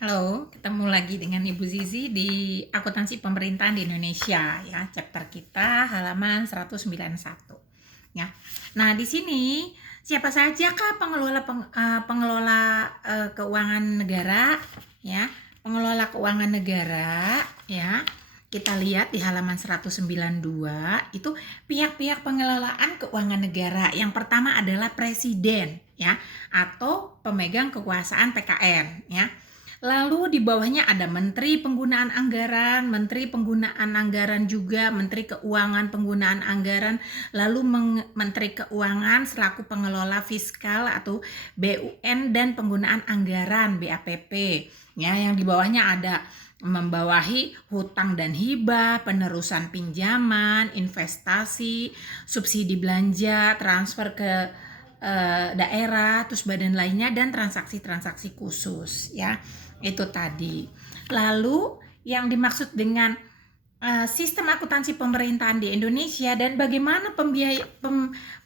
Halo, ketemu lagi dengan Ibu Zizi di Akuntansi Pemerintahan di Indonesia ya, chapter kita halaman 191 ya. Nah, di sini siapa saja kah pengelola keuangan negara ya? Pengelola keuangan negara ya. Kita lihat di halaman 192 itu pihak-pihak pengelolaan keuangan negara. Yang pertama adalah presiden ya, atau pemegang kekuasaan PKN ya. Lalu di bawahnya ada Menteri Penggunaan Anggaran, Menteri Penggunaan Anggaran juga, Menteri Keuangan Penggunaan Anggaran, lalu Menteri Keuangan selaku pengelola fiskal atau BUN dan Penggunaan Anggaran BAPP. Ya, yang di bawahnya ada membawahi hutang dan hibah, penerusan pinjaman, investasi, subsidi belanja, transfer ke daerah, terus badan lainnya, dan transaksi-transaksi khusus ya. Itu tadi. Lalu yang dimaksud dengan sistem akuntansi pemerintahan di Indonesia dan bagaimana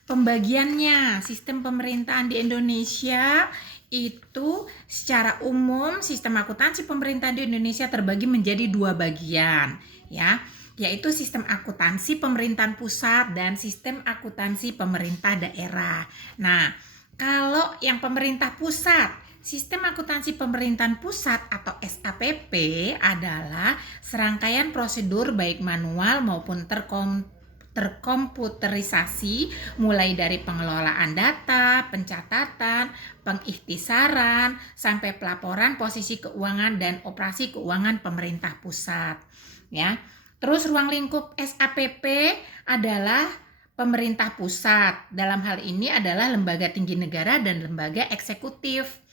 pembagiannya sistem pemerintahan di Indonesia itu secara umum sistem akuntansi pemerintahan di Indonesia terbagi menjadi dua bagian ya, yaitu sistem akuntansi pemerintahan pusat dan sistem akuntansi pemerintah daerah. Nah, kalau yang pemerintah pusat, sistem akuntansi pemerintahan pusat atau SAPP adalah serangkaian prosedur baik manual maupun terkomputerisasi mulai dari pengelolaan data, pencatatan, pengikhtisaran, sampai pelaporan posisi keuangan dan operasi keuangan pemerintah pusat. Ya. Terus ruang lingkup SAPP adalah pemerintah pusat. Dalam hal ini adalah lembaga tinggi negara dan lembaga eksekutif.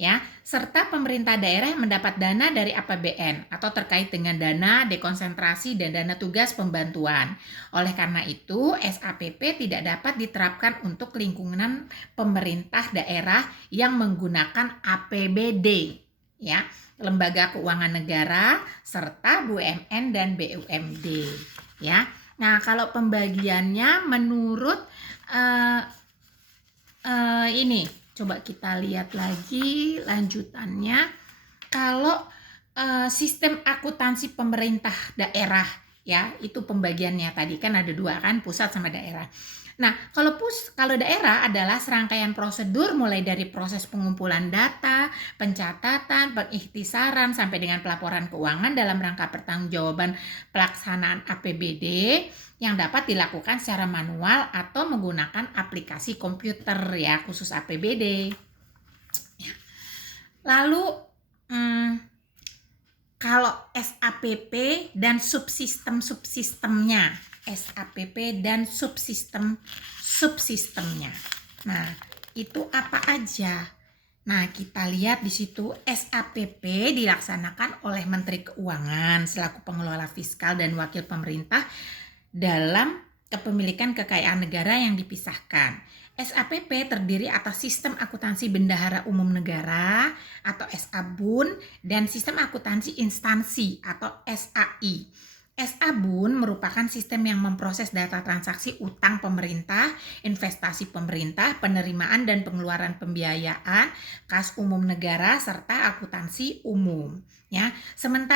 Ya, serta pemerintah daerah yang mendapat dana dari APBN atau terkait dengan dana dekonsentrasi dan dana tugas pembantuan. Oleh karena itu, SAPP tidak dapat diterapkan untuk lingkungan pemerintah daerah yang menggunakan APBD, ya, lembaga keuangan negara serta BUMN dan BUMD, ya. Nah, kalau pembagiannya menurut ini coba kita lihat lagi lanjutannya. Kalau sistem akuntansi pemerintah daerah ya, itu pembagiannya tadi kan ada dua kan, pusat sama daerah. Nah, kalau daerah adalah serangkaian prosedur mulai dari proses pengumpulan data, pencatatan, pengikhtisaran sampai dengan pelaporan keuangan dalam rangka pertanggungjawaban pelaksanaan APBD yang dapat dilakukan secara manual atau menggunakan aplikasi komputer ya, khusus APBD. Lalu kalau SAPP dan subsistemnya, SAPP dan subsistemnya. Nah, itu apa aja? Nah, kita lihat di situ SAPP dilaksanakan oleh Menteri Keuangan selaku pengelola fiskal dan wakil pemerintah dalam kepemilikan kekayaan negara yang dipisahkan. SAPP terdiri atas sistem akuntansi bendahara umum negara atau SABUN dan sistem akuntansi instansi atau SAI. SABUN merupakan sistem yang memproses data transaksi utang pemerintah, investasi pemerintah, penerimaan dan pengeluaran pembiayaan, kas umum negara serta akuntansi umum ya. Sementara